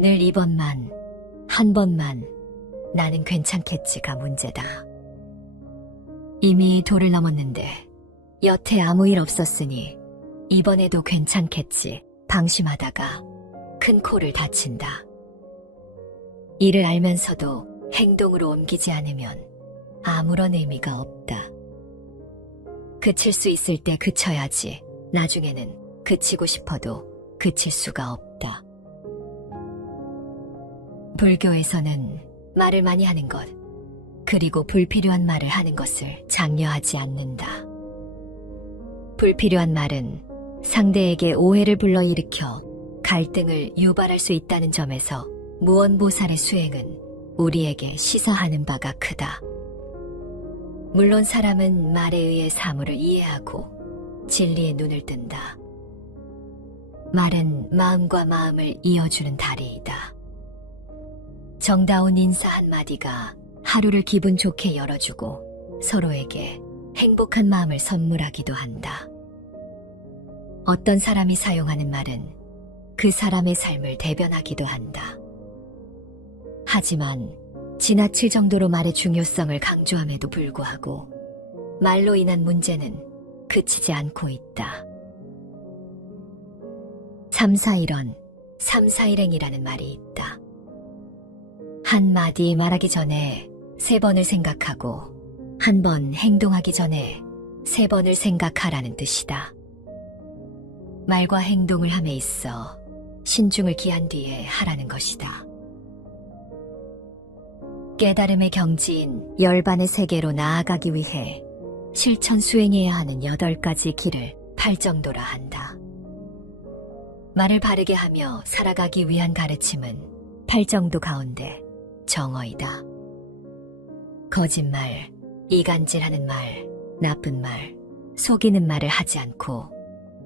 늘 이번만, 한 번만 나는 괜찮겠지가 문제다. 이미 도를 넘었는데 여태 아무 일 없었으니 이번에도 괜찮겠지 방심하다가 큰 코를 다친다. 이를 알면서도 행동으로 옮기지 않으면 아무런 의미가 없다. 그칠 수 있을 때 그쳐야지 나중에는 그치고 싶어도 그칠 수가 없다. 불교에서는 말을 많이 하는 것, 그리고 불필요한 말을 하는 것을 장려하지 않는다. 불필요한 말은 상대에게 오해를 불러일으켜 갈등을 유발할 수 있다는 점에서 무언보살의 수행은 우리에게 시사하는 바가 크다. 물론 사람은 말에 의해 사물을 이해하고 진리에 눈을 뜬다. 말은 마음과 마음을 이어주는 다리이다. 정다운 인사 한마디가 하루를 기분 좋게 열어주고 서로에게 행복한 마음을 선물하기도 한다. 어떤 사람이 사용하는 말은 그 사람의 삶을 대변하기도 한다. 하지만 지나칠 정도로 말의 중요성을 강조함에도 불구하고 말로 인한 문제는 그치지 않고 있다. 삼사일언, 삼사일행이라는 말이 있다. 한마디 말하기 전에 3번을 생각하고 한 번 행동하기 전에 3번을 생각하라는 뜻이다. 말과 행동을 함에 있어 신중을 기한 뒤에 하라는 것이다. 깨달음의 경지인 열반의 세계로 나아가기 위해 실천 수행해야 하는 8가지 길을 팔정도라 한다. 말을 바르게 하며 살아가기 위한 가르침은 팔정도 가운데 정어이다. 거짓말, 이간질하는 말, 나쁜 말, 속이는 말을 하지 않고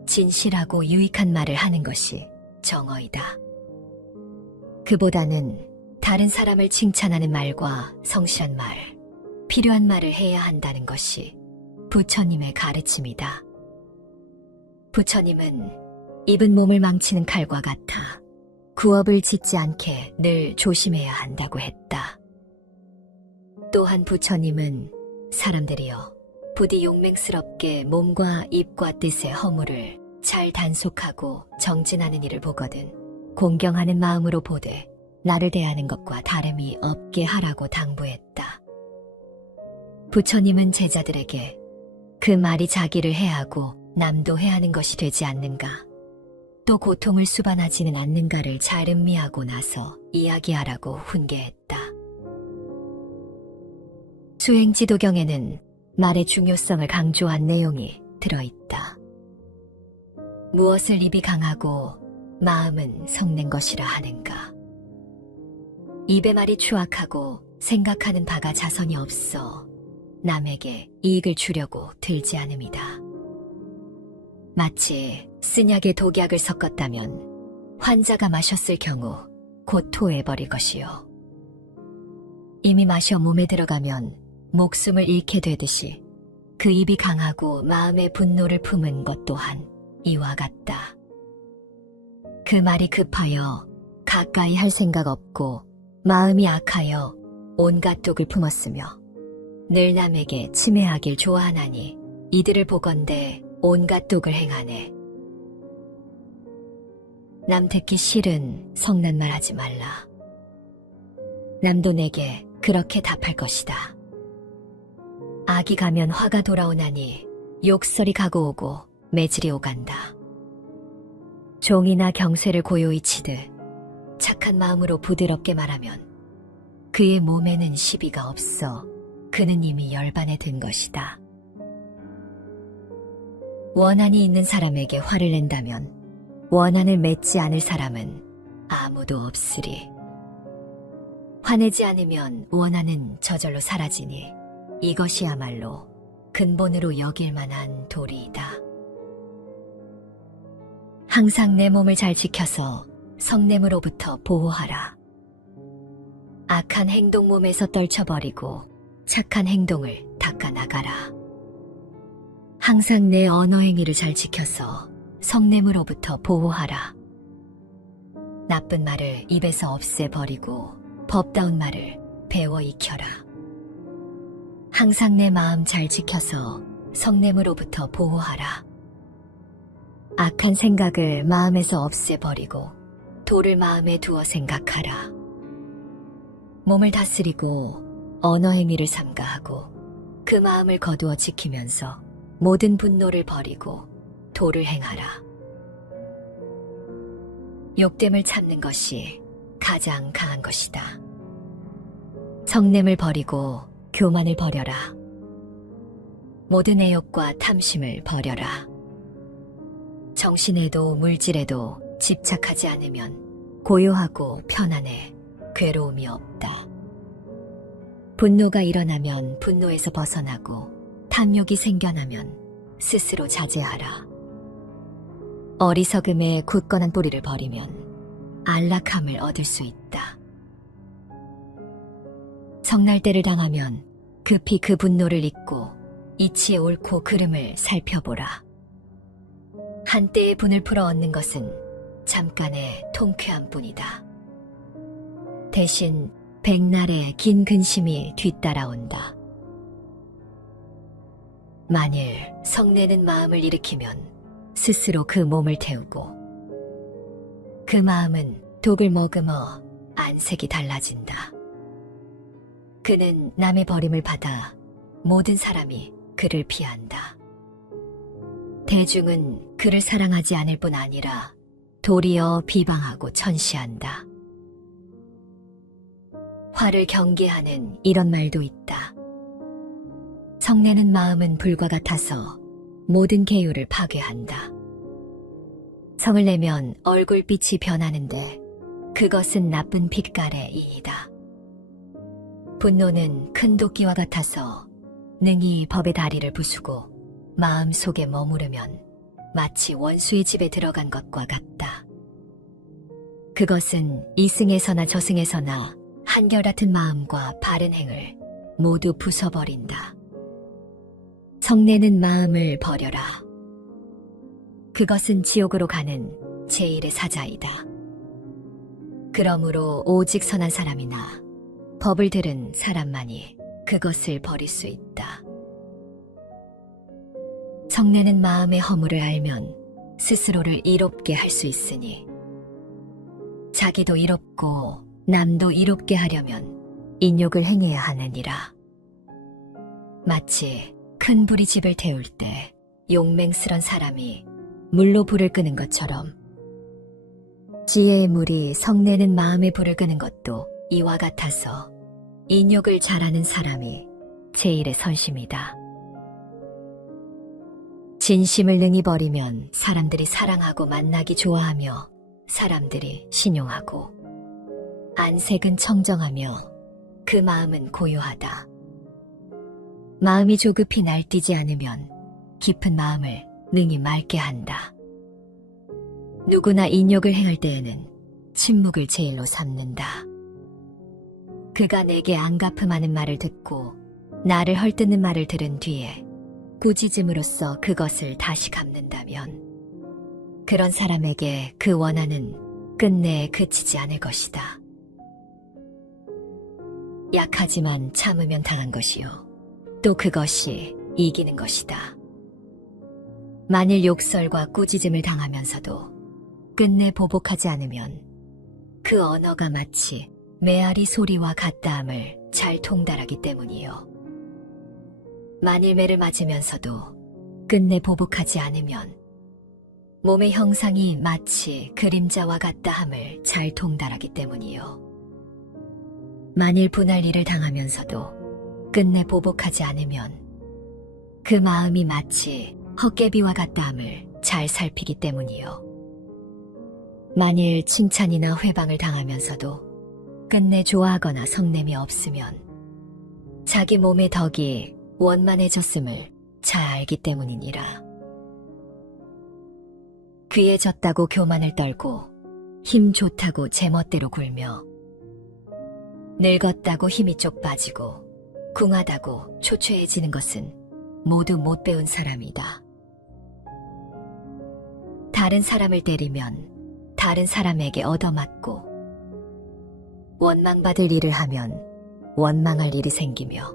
진실하고 유익한 말을 하는 것이 정어이다. 그보다는 다른 사람을 칭찬하는 말과 성실한 말, 필요한 말을 해야 한다는 것이 부처님의 가르침이다. 부처님은 입은 몸을 망치는 칼과 같아 구업을 짓지 않게 늘 조심해야 한다고 했다. 또한 부처님은 사람들이여 부디 용맹스럽게 몸과 입과 뜻의 허물을 잘 단속하고 정진하는 일을 보거든 공경하는 마음으로 보되 나를 대하는 것과 다름이 없게 하라고 당부했다. 부처님은 제자들에게 그 말이 자기를 해하고 남도 해하는 것이 되지 않는가, 또 고통을 수반하지는 않는가를 잘 음미하고 나서 이야기하라고 훈계했다. 수행지도경에는 말의 중요성을 강조한 내용이 들어있다. 무엇을 입이 강하고 마음은 성낸 것이라 하는가. 입의 말이 추악하고 생각하는 바가 자선이 없어 남에게 이익을 주려고 들지 않음이다. 마치 쓴약에 독약을 섞었다면 환자가 마셨을 경우 곧 토해버릴 것이요. 이미 마셔 몸에 들어가면 목숨을 잃게 되듯이 그 입이 강하고 마음의 분노를 품은 것 또한 이와 같다. 그 말이 급하여 가까이 할 생각 없고 마음이 악하여 온갖 독을 품었으며 늘 남에게 침해하길 좋아하나니 이들을 보건대 온갖 독을 행하네. 남 듣기 싫은 성난 말 하지 말라. 남도 내게 그렇게 답할 것이다. 악이 가면 화가 돌아오나니 욕설이 가고 오고 매질이 오간다. 종이나 경쇠를 고요히 치듯 착한 마음으로 부드럽게 말하면 그의 몸에는 시비가 없어 그는 이미 열반에 든 것이다. 원한이 있는 사람에게 화를 낸다면 원한을 맺지 않을 사람은 아무도 없으리. 화내지 않으면 원한은 저절로 사라지니 이것이야말로 근본으로 여길 만한 도리이다. 항상 내 몸을 잘 지켜서 성냄으로부터 보호하라. 악한 행동 몸에서 떨쳐버리고 착한 행동을 닦아나가라. 항상 내 언어 행위를 잘 지켜서 성냄으로부터 보호하라. 나쁜 말을 입에서 없애버리고 법다운 말을 배워 익혀라. 항상 내 마음 잘 지켜서 성냄으로부터 보호하라. 악한 생각을 마음에서 없애버리고 도를 마음에 두어 생각하라. 몸을 다스리고 언어 행위를 삼가하고 그 마음을 거두어 지키면서 모든 분노를 버리고 도를 행하라. 욕됨을 참는 것이 가장 강한 것이다. 성냄을 버리고 교만을 버려라. 모든 애욕과 탐심을 버려라. 정신에도 물질에도 집착하지 않으면 고요하고 편안해 괴로움이 없다. 분노가 일어나면 분노에서 벗어나고 탐욕이 생겨나면 스스로 자제하라. 어리석음의 굳건한 뿌리를 버리면 안락함을 얻을 수 있다. 성날 때를 당하면 급히 그 분노를 잊고 이치의 옳고 그름을 살펴보라. 한때의 분을 풀어 얻는 것은 잠깐의 통쾌함 뿐이다. 대신 백날의 긴 근심이 뒤따라온다. 만일 성내는 마음을 일으키면 스스로 그 몸을 태우고 그 마음은 독을 머금어 안색이 달라진다. 그는 남의 버림을 받아 모든 사람이 그를 피한다. 대중은 그를 사랑하지 않을 뿐 아니라 도리어 비방하고 천시한다. 화를 경계하는 이런 말도 있다. 성내는 마음은 불과 같아서 모든 계율을 파괴한다. 성을 내면 얼굴빛이 변하는데 그것은 나쁜 빛깔의 이이다. 분노는 큰 도끼와 같아서 능히 법의 다리를 부수고 마음속에 머무르면 마치 원수의 집에 들어간 것과 같다. 그것은 이승에서나 저승에서나 한결같은 마음과 바른 행을 모두 부숴버린다. 성내는 마음을 버려라. 그것은 지옥으로 가는 제1의 사자이다. 그러므로 오직 선한 사람이나 법을 들은 사람만이 그것을 버릴 수 있다. 성내는 마음의 허물을 알면 스스로를 이롭게 할 수 있으니 자기도 이롭고 남도 이롭게 하려면 인욕을 행해야 하느니라. 마치 큰 불이 집을 태울 때 용맹스런 사람이 물로 불을 끄는 것처럼 지혜의 물이 성내는 마음의 불을 끄는 것도 이와 같아서 인욕을 잘하는 사람이 제1의 선심이다. 진심을 능히 버리면 사람들이 사랑하고 만나기 좋아하며 사람들이 신용하고 안색은 청정하며 그 마음은 고요하다. 마음이 조급히 날뛰지 않으면 깊은 마음을 능히 맑게 한다. 누구나 인욕을 행할 때에는 침묵을 제일로 삼는다. 그가 내게 안갚음하는 말을 듣고 나를 헐뜯는 말을 들은 뒤에 꾸짖음으로써 그것을 다시 갚는다면 그런 사람에게 그 원한은 끝내 그치지 않을 것이다. 약하지만 참으면 당한 것이요 또 그것이 이기는 것이다. 만일 욕설과 꾸짖음을 당하면서도 끝내 보복하지 않으면 그 언어가 마치 메아리 소리와 같다함을 잘 통달하기 때문이요. 만일 매를 맞으면서도 끝내 보복하지 않으면 몸의 형상이 마치 그림자와 같다함을 잘 통달하기 때문이요. 만일 분할 일을 당하면서도 끝내 보복하지 않으면 그 마음이 마치 헛개비와 같다함을 잘 살피기 때문이요. 만일 칭찬이나 회방을 당하면서도 끝내 좋아하거나 성냄이 없으면 자기 몸의 덕이 원만해졌음을 잘 알기 때문이니라. 귀해졌다고 교만을 떨고 힘 좋다고 제멋대로 굴며 늙었다고 힘이 쪽 빠지고 궁하다고 초췌해지는 것은 모두 못 배운 사람이다. 다른 사람을 때리면 다른 사람에게 얻어맞고, 원망받을 일을 하면 원망할 일이 생기며,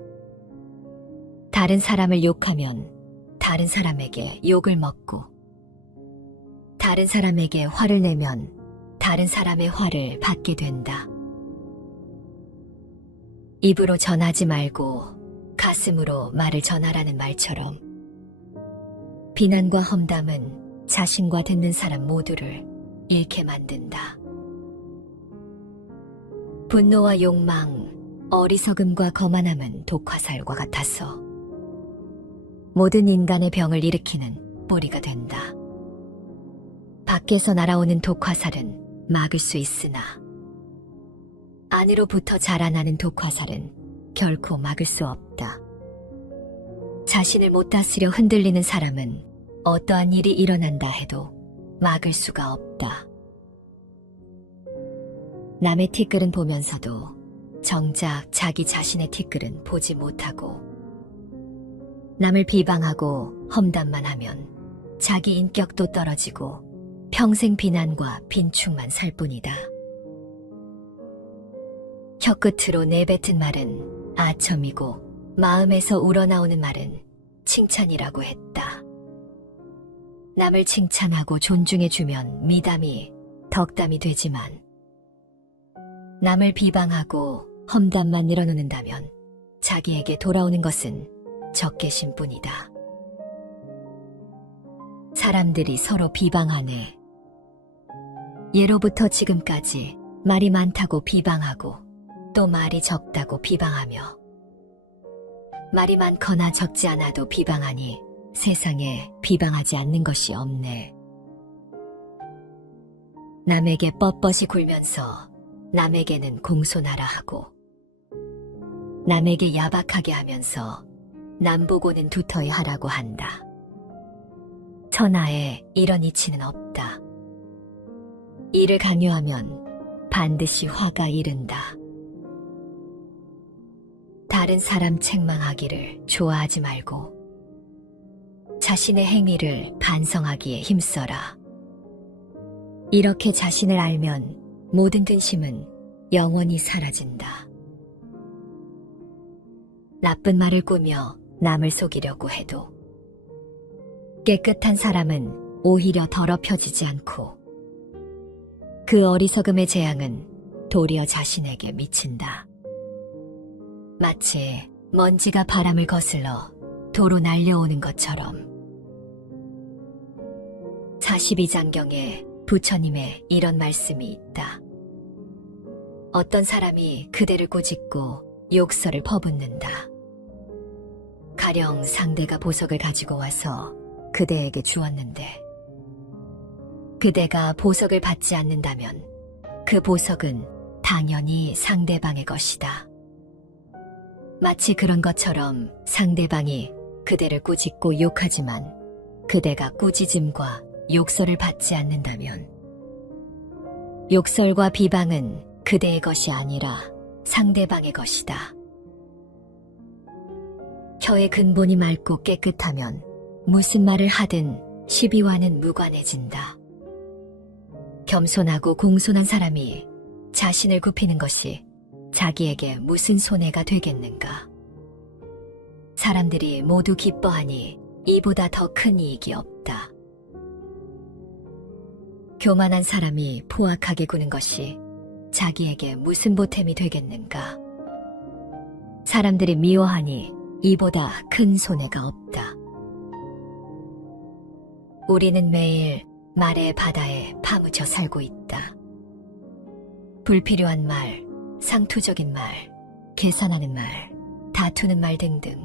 다른 사람을 욕하면 다른 사람에게 욕을 먹고, 다른 사람에게 화를 내면 다른 사람의 화를 받게 된다. 입으로 전하지 말고 가슴으로 말을 전하라는 말처럼, 비난과 험담은 자신과 듣는 사람 모두를 잃게 만든다. 분노와 욕망, 어리석음과 거만함은 독화살과 같아서 모든 인간의 병을 일으키는 뿌리가 된다. 밖에서 날아오는 독화살은 막을 수 있으나 안으로부터 자라나는 독화살은 결코 막을 수 없다. 자신을 못 다스려 흔들리는 사람은 어떠한 일이 일어난다 해도 막을 수가 없다. 남의 티끌은 보면서도 정작 자기 자신의 티끌은 보지 못하고, 남을 비방하고 험담만 하면 자기 인격도 떨어지고 평생 비난과 빈축만 살 뿐이다. 혀끝으로 내뱉은 말은 아첨이고 마음에서 우러나오는 말은 칭찬이라고 했다. 남을 칭찬하고 존중해주면 미담이 덕담이 되지만, 남을 비방하고 험담만 늘어놓는다면 자기에게 돌아오는 것은 적개심 뿐이다. 사람들이 서로 비방하네. 예로부터 지금까지 말이 많다고 비방하고 또 말이 적다고 비방하며, 말이 많거나 적지 않아도 비방하니 세상에 비방하지 않는 것이 없네. 남에게 뻣뻣이 굴면서 남에게는 공손하라 하고, 남에게 야박하게 하면서 남 보고는 두터이 하라고 한다. 천하에 이런 이치는 없다. 이를 강요하면 반드시 화가 이른다. 다른 사람 책망하기를 좋아하지 말고 자신의 행위를 반성하기에 힘써라. 이렇게 자신을 알면 모든 근심은 영원히 사라진다. 나쁜 말을 꾸며 남을 속이려고 해도 깨끗한 사람은 오히려 더럽혀지지 않고, 그 어리석음의 재앙은 도리어 자신에게 미친다. 마치 먼지가 바람을 거슬러 도로 날려오는 것처럼. 42장경에 부처님의 이런 말씀이 있다. 어떤 사람이 그대를 꾸짖고 욕설을 퍼붓는다. 가령 상대가 보석을 가지고 와서 그대에게 주었는데, 그대가 보석을 받지 않는다면 그 보석은 당연히 상대방의 것이다. 마치 그런 것처럼 상대방이 그대를 꾸짖고 욕하지만 그대가 꾸짖음과 욕설을 받지 않는다면, 욕설과 비방은 그대의 것이 아니라 상대방의 것이다. 혀의 근본이 맑고 깨끗하면 무슨 말을 하든 시비와는 무관해진다. 겸손하고 공손한 사람이 자신을 굽히는 것이 자기에게 무슨 손해가 되겠는가. 사람들이 모두 기뻐하니 이보다 더 큰 이익이 없다. 교만한 사람이 포악하게 구는 것이 자기에게 무슨 보탬이 되겠는가. 사람들이 미워하니 이보다 큰 손해가 없다. 우리는 매일 말의 바다에 파묻혀 살고 있다. 불필요한 말, 상투적인 말, 계산하는 말, 다투는 말 등등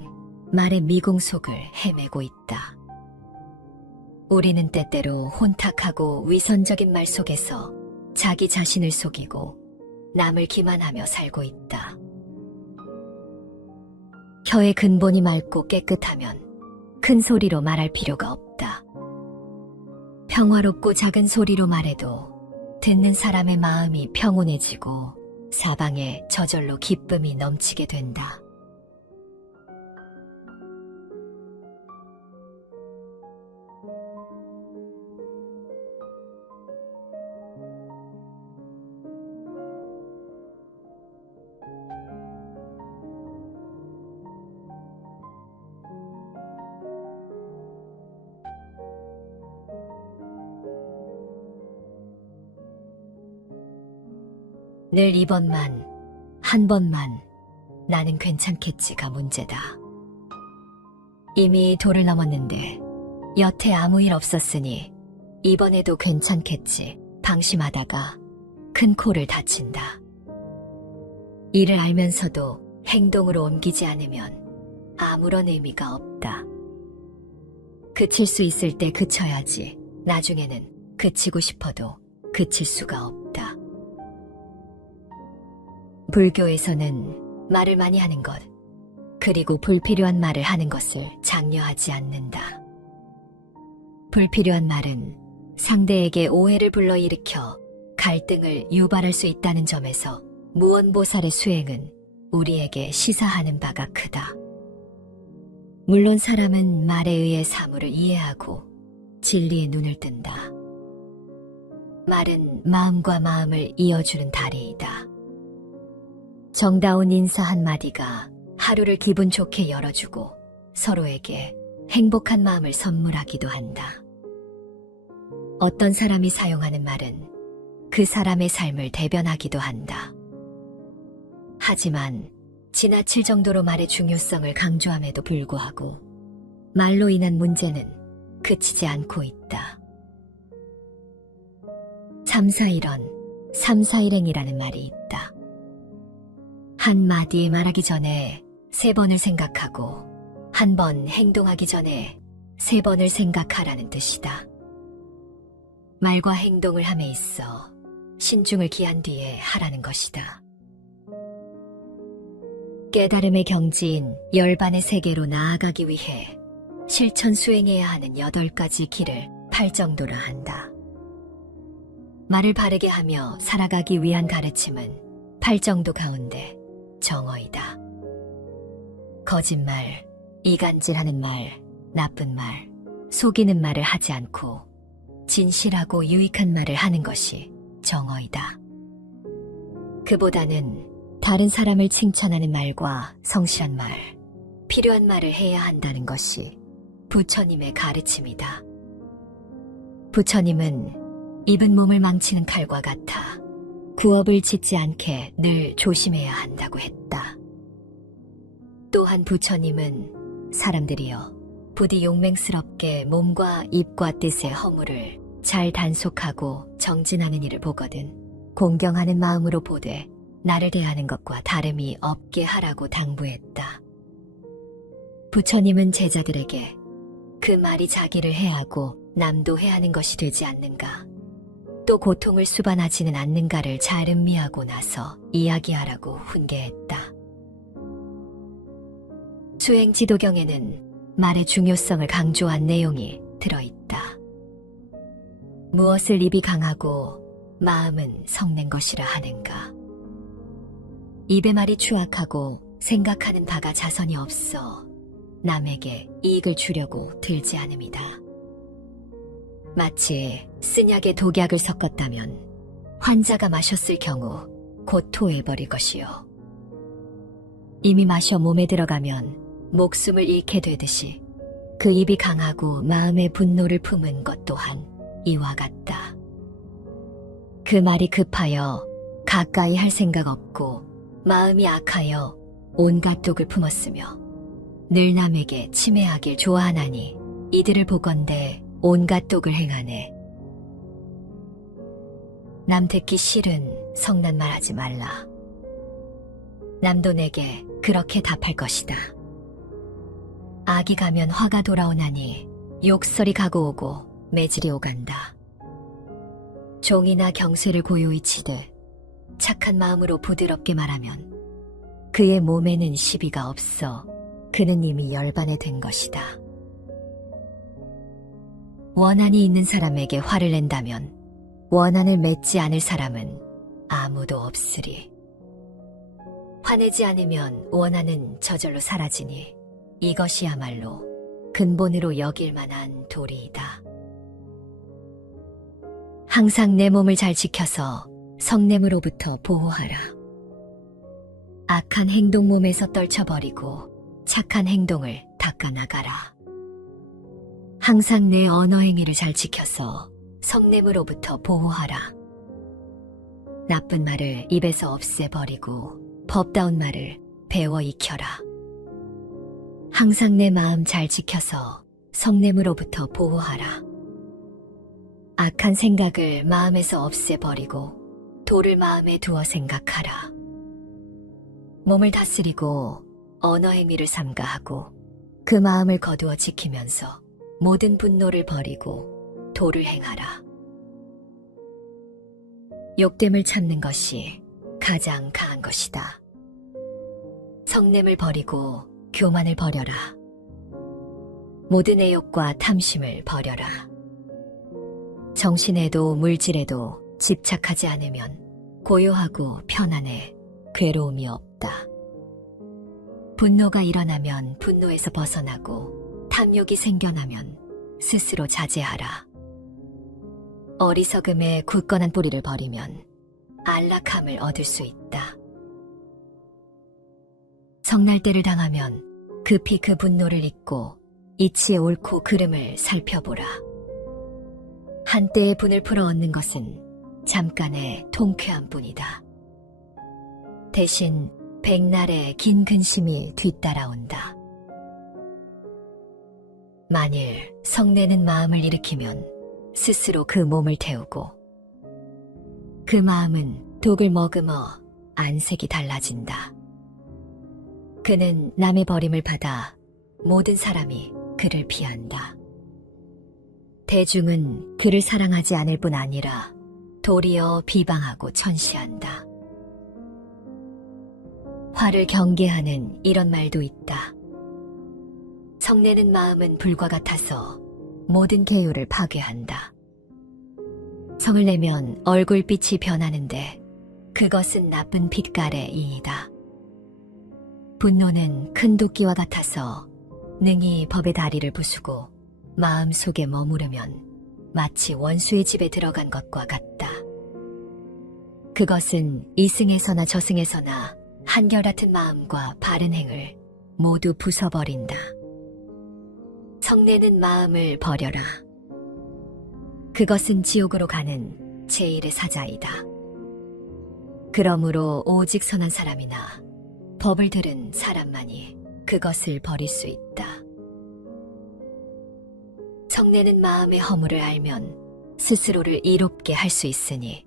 말의 미공 속을 헤매고 있다. 우리는 때때로 혼탁하고 위선적인 말 속에서 자기 자신을 속이고 남을 기만하며 살고 있다. 혀의 근본이 맑고 깨끗하면 큰 소리로 말할 필요가 없다. 평화롭고 작은 소리로 말해도 듣는 사람의 마음이 평온해지고 사방에 저절로 기쁨이 넘치게 된다. 늘 이번만, 한 번만 나는 괜찮겠지가 문제다. 이미 도를 넘었는데 여태 아무 일 없었으니 이번에도 괜찮겠지 방심하다가 큰 코를 다친다. 이를 알면서도 행동으로 옮기지 않으면 아무런 의미가 없다. 그칠 수 있을 때 그쳐야지. 나중에는 그치고 싶어도 그칠 수가 없다. 불교에서는 말을 많이 하는 것, 그리고 불필요한 말을 하는 것을 장려하지 않는다. 불필요한 말은 상대에게 오해를 불러일으켜 갈등을 유발할 수 있다는 점에서 무원보살의 수행은 우리에게 시사하는 바가 크다. 물론 사람은 말에 의해 사물을 이해하고 진리의 눈을 뜬다. 말은 마음과 마음을 이어주는 다리이다. 정다운 인사 한마디가 하루를 기분 좋게 열어주고 서로에게 행복한 마음을 선물하기도 한다. 어떤 사람이 사용하는 말은 그 사람의 삶을 대변하기도 한다. 하지만 지나칠 정도로 말의 중요성을 강조함에도 불구하고 말로 인한 문제는 그치지 않고 있다. 삼사일언, 삼사일행이라는 말이 있다. 한마디 말하기 전에 3번을 생각하고 한 번 행동하기 전에 3번을 생각하라는 뜻이다. 말과 행동을 함에 있어 신중을 기한 뒤에 하라는 것이다. 깨달음의 경지인 열반의 세계로 나아가기 위해 실천 수행해야 하는 8가지 길을 팔정도라 한다. 말을 바르게 하며 살아가기 위한 가르침은 팔정도 가운데 정어이다. 거짓말, 이간질하는 말, 나쁜 말, 속이는 말을 하지 않고 진실하고 유익한 말을 하는 것이 정어이다. 그보다는 다른 사람을 칭찬하는 말과 성실한 말, 필요한 말을 해야 한다는 것이 부처님의 가르침이다. 부처님은 입은 몸을 망치는 칼과 같아 구업을 짓지 않게 늘 조심해야 한다고 했다. 또한 부처님은 사람들이여 부디 용맹스럽게 몸과 입과 뜻의 허물을 잘 단속하고 정진하는 일을 보거든 공경하는 마음으로 보되 나를 대하는 것과 다름이 없게 하라고 당부했다. 부처님은 제자들에게 그 말이 자기를 해하고 남도 해하는 것이 되지 않는가, 또 고통을 수반하지는 않는가를 잘 음미하고 나서 이야기하라고 훈계했다. 수행지도경에는 말의 중요성을 강조한 내용이 들어있다. 무엇을 입이 강하고 마음은 성낸 것이라 하는가. 입의 말이 추악하고 생각하는 바가 자선이 없어 남에게 이익을 주려고 들지 않음이다. 마치 쓴약에 독약을 섞었다면 환자가 마셨을 경우 곧 토해버릴 것이요. 이미 마셔 몸에 들어가면 목숨을 잃게 되듯이 그 입이 강하고 마음의 분노를 품은 것 또한 이와 같다. 그 말이 급하여 가까이 할 생각 없고 마음이 악하여 온갖 독을 품었으며 늘 남에게 침해하길 좋아하나니 이들을 보건대 온갖 독을 행하네. 남 듣기 싫은 성난 말하지 말라. 남도 내게 그렇게 답할 것이다. 악이 가면 화가 돌아오나니 욕설이 가고 오고 매질이 오간다. 종이나 경쇠를 고요히 치되 착한 마음으로 부드럽게 말하면 그의 몸에는 시비가 없어 그는 이미 열반에 된 것이다. 원한이 있는 사람에게 화를 낸다면 원한을 맺지 않을 사람은 아무도 없으리. 화내지 않으면 원한은 저절로 사라지니 이것이야말로 근본으로 여길 만한 도리이다. 항상 내 몸을 잘 지켜서 성냄으로부터 보호하라. 악한 행동 몸에서 떨쳐버리고 착한 행동을 닦아나가라. 항상 내 언어 행위를 잘 지켜서 성냄으로부터 보호하라. 나쁜 말을 입에서 없애버리고 법다운 말을 배워 익혀라. 항상 내 마음 잘 지켜서 성냄으로부터 보호하라. 악한 생각을 마음에서 없애버리고 도를 마음에 두어 생각하라. 몸을 다스리고 언어 행위를 삼가하고 그 마음을 거두어 지키면서 모든 분노를 버리고 도를 행하라. 욕됨을 참는 것이 가장 강한 것이다. 성냄을 버리고 교만을 버려라. 모든 애욕과 탐심을 버려라. 정신에도 물질에도 집착하지 않으면 고요하고 편안해 괴로움이 없다. 분노가 일어나면 분노에서 벗어나고 탐욕이 생겨나면 스스로 자제하라. 어리석음의 굳건한 뿌리를 버리면 안락함을 얻을 수 있다. 성날대를 당하면 급히 그 분노를 잊고 이치의 옳고 그름을 살펴보라. 한때의 분을 풀어 얻는 것은 잠깐의 통쾌한 뿐이다. 대신 백날의 긴 근심이 뒤따라온다. 만일 성내는 마음을 일으키면 스스로 그 몸을 태우고 그 마음은 독을 머금어 안색이 달라진다. 그는 남의 버림을 받아 모든 사람이 그를 피한다. 대중은 그를 사랑하지 않을 뿐 아니라 도리어 비방하고 천시한다. 화를 경계하는 이런 말도 있다. 성내는 마음은 불과 같아서 모든 계율을 파괴한다. 성을 내면 얼굴빛이 변하는데 그것은 나쁜 빛깔의 인이다. 분노는 큰 도끼와 같아서 능히 법의 다리를 부수고 마음속에 머무르면 마치 원수의 집에 들어간 것과 같다. 그것은 이승에서나 저승에서나 한결같은 마음과 바른 행을 모두 부숴버린다. 성내는 마음을 버려라. 그것은 지옥으로 가는 제1의 사자이다. 그러므로 오직 선한 사람이나 법을 들은 사람만이 그것을 버릴 수 있다. 성내는 마음의 허물을 알면 스스로를 이롭게 할 수 있으니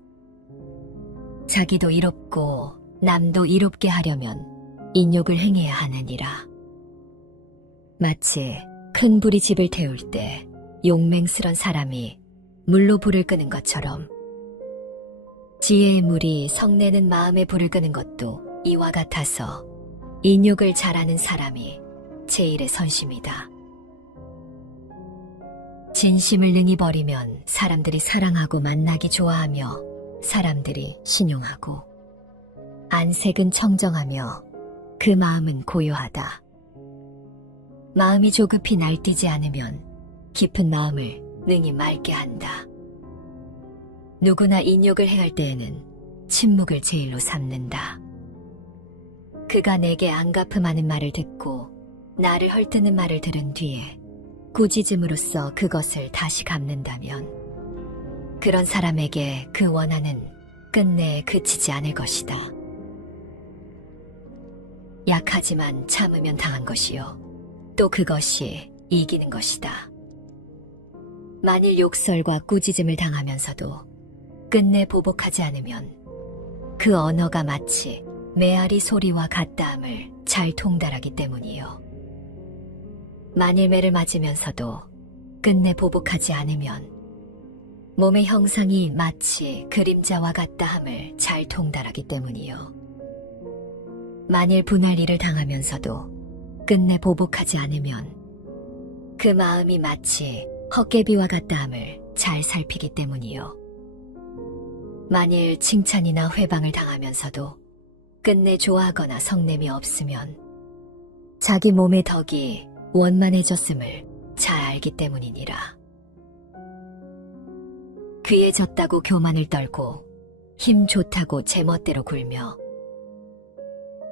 자기도 이롭고 남도 이롭게 하려면 인욕을 행해야 하느니라. 마치 큰 불이 집을 태울 때 용맹스런 사람이 물로 불을 끄는 것처럼 지혜의 물이 성내는 마음에 불을 끄는 것도 이와 같아서 인욕을 잘하는 사람이 제1의 선심이다. 진심을 능히 버리면 사람들이 사랑하고 만나기 좋아하며 사람들이 신용하고 안색은 청정하며 그 마음은 고요하다. 마음이 조급히 날뛰지 않으면 깊은 마음을 능히 맑게 한다. 누구나 인욕을 행할 때에는 침묵을 제일로 삼는다. 그가 내게 안갚음하는 말을 듣고 나를 헐뜯는 말을 들은 뒤에 꾸짖음으로써 그것을 다시 갚는다면 그런 사람에게 그 원한은 끝내 그치지 않을 것이다. 약하지만 참으면 당한 것이요 또 그것이 이기는 것이다. 만일 욕설과 꾸짖음을 당하면서도 끝내 보복하지 않으면 그 언어가 마치 메아리 소리와 같다함을 잘 통달하기 때문이요. 만일 매를 맞으면서도 끝내 보복하지 않으면 몸의 형상이 마치 그림자와 같다함을 잘 통달하기 때문이요. 만일 분할 일을 당하면서도 끝내 보복하지 않으면 그 마음이 마치 헛개비와 같다함을 잘 살피기 때문이요. 만일 칭찬이나 회방을 당하면서도 끝내 좋아하거나 성냄이 없으면 자기 몸의 덕이 원만해졌음을 잘 알기 때문이니라. 귀에 졌다고 교만을 떨고 힘 좋다고 제멋대로 굴며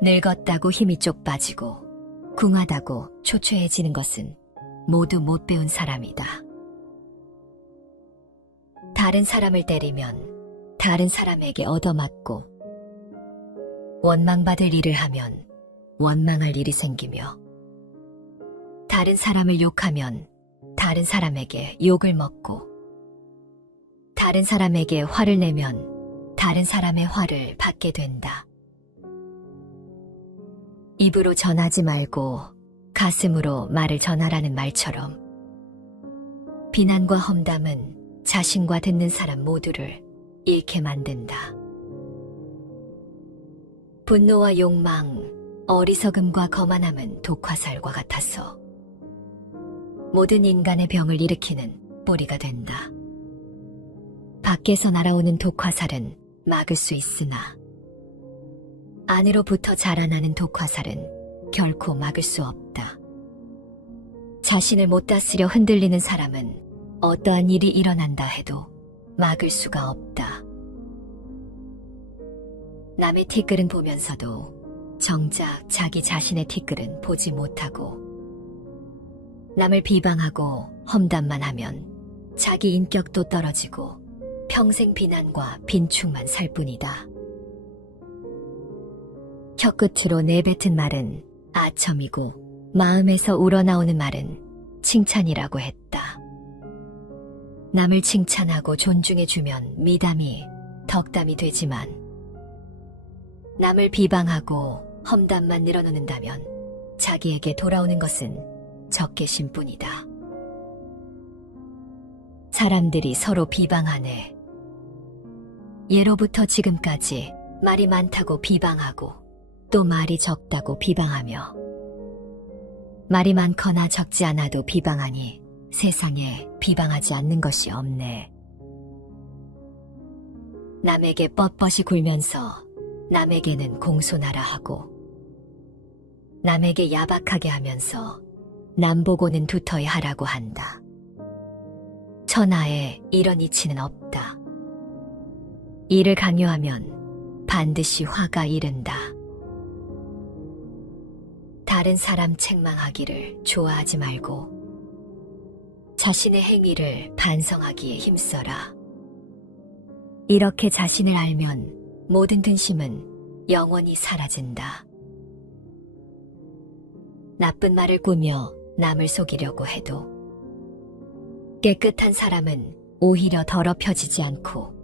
늙었다고 힘이 쪽 빠지고 궁하다고 초췌해지는 것은 모두 못 배운 사람이다. 다른 사람을 때리면 다른 사람에게 얻어맞고, 원망받을 일을 하면 원망할 일이 생기며, 다른 사람을 욕하면 다른 사람에게 욕을 먹고, 다른 사람에게 화를 내면 다른 사람의 화를 받게 된다. 입으로 전하지 말고 가슴으로 말을 전하라는 말처럼, 비난과 험담은 자신과 듣는 사람 모두를 잃게 만든다. 분노와 욕망, 어리석음과 거만함은 독화살과 같아서 모든 인간의 병을 일으키는 뿌리가 된다. 밖에서 날아오는 독화살은 막을 수 있으나 안으로부터 자라나는 독화살은 결코 막을 수 없다. 자신을 못 다스려 흔들리는 사람은 어떠한 일이 일어난다 해도 막을 수가 없다. 남의 티끌은 보면서도 정작 자기 자신의 티끌은 보지 못하고, 남을 비방하고 험담만 하면 자기 인격도 떨어지고 평생 비난과 빈축만 살 뿐이다. 혀끝으로 내뱉은 말은 아첨이고 마음에서 우러나오는 말은 칭찬이라고 했다. 남을 칭찬하고 존중해주면 미담이 덕담이 되지만, 남을 비방하고 험담만 늘어놓는다면 자기에게 돌아오는 것은 적개심 뿐이다. 사람들이 서로 비방하네. 예로부터 지금까지 말이 많다고 비방하고 또 말이 적다고 비방하며, 말이 많거나 적지 않아도 비방하니 세상에 비방하지 않는 것이 없네. 남에게 뻣뻣이 굴면서 남에게는 공손하라 하고, 남에게 야박하게 하면서 남 보고는 두터이 하라고 한다. 천하에 이런 이치는 없다. 이를 강요하면 반드시 화가 이른다. 다른 사람 책망하기를 좋아하지 말고 자신의 행위를 반성하기에 힘써라. 이렇게 자신을 알면 모든 근심은 영원히 사라진다. 나쁜 말을 꾸며 남을 속이려고 해도 깨끗한 사람은 오히려 더럽혀지지 않고,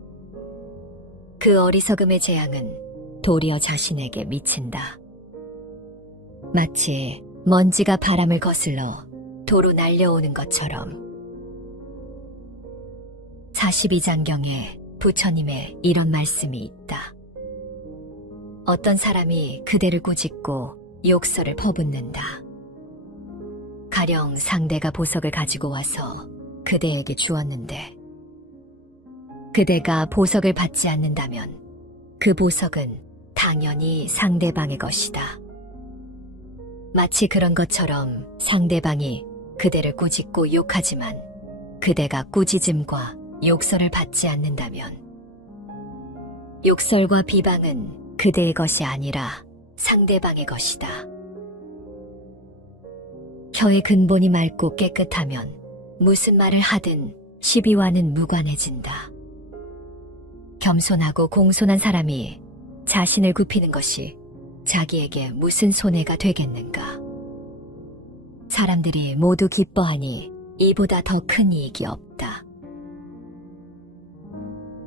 그 어리석음의 재앙은 도리어 자신에게 미친다. 마치 먼지가 바람을 거슬러 도로 날려오는 것처럼. 42장경에 부처님의 이런 말씀이 있다. 어떤 사람이 그대를 꾸짖고 욕설을 퍼붓는다. 가령 상대가 보석을 가지고 와서 그대에게 주었는데, 그대가 보석을 받지 않는다면 그 보석은 당연히 상대방의 것이다. 마치 그런 것처럼 상대방이 그대를 꾸짖고 욕하지만 그대가 꾸짖음과 욕설을 받지 않는다면, 욕설과 비방은 그대의 것이 아니라 상대방의 것이다. 혀의 근본이 맑고 깨끗하면 무슨 말을 하든 시비와는 무관해진다. 겸손하고 공손한 사람이 자신을 굽히는 것이 자기에게 무슨 손해가 되겠는가. 사람들이 모두 기뻐하니 이보다 더 큰 이익이 없다.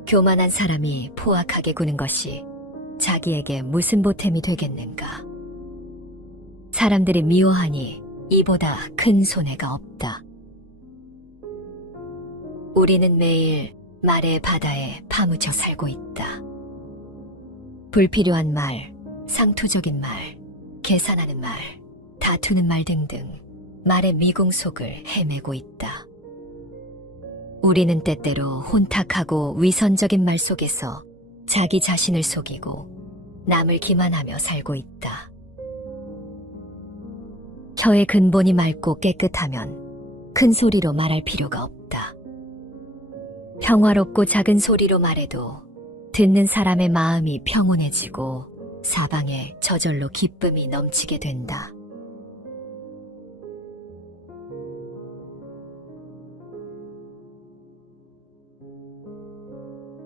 교만한 사람이 포악하게 구는 것이 자기에게 무슨 보탬이 되겠는가. 사람들이 미워하니 이보다 큰 손해가 없다. 우리는 매일 말의 바다에 파묻혀 살고 있다. 불필요한 말, 상투적인 말, 계산하는 말, 다투는 말 등등 말의 미궁 속을 헤매고 있다. 우리는 때때로 혼탁하고 위선적인 말 속에서 자기 자신을 속이고 남을 기만하며 살고 있다. 혀의 근본이 맑고 깨끗하면 큰 소리로 말할 필요가 없다. 평화롭고 작은 소리로 말해도 듣는 사람의 마음이 평온해지고 사방에 저절로 기쁨이 넘치게 된다.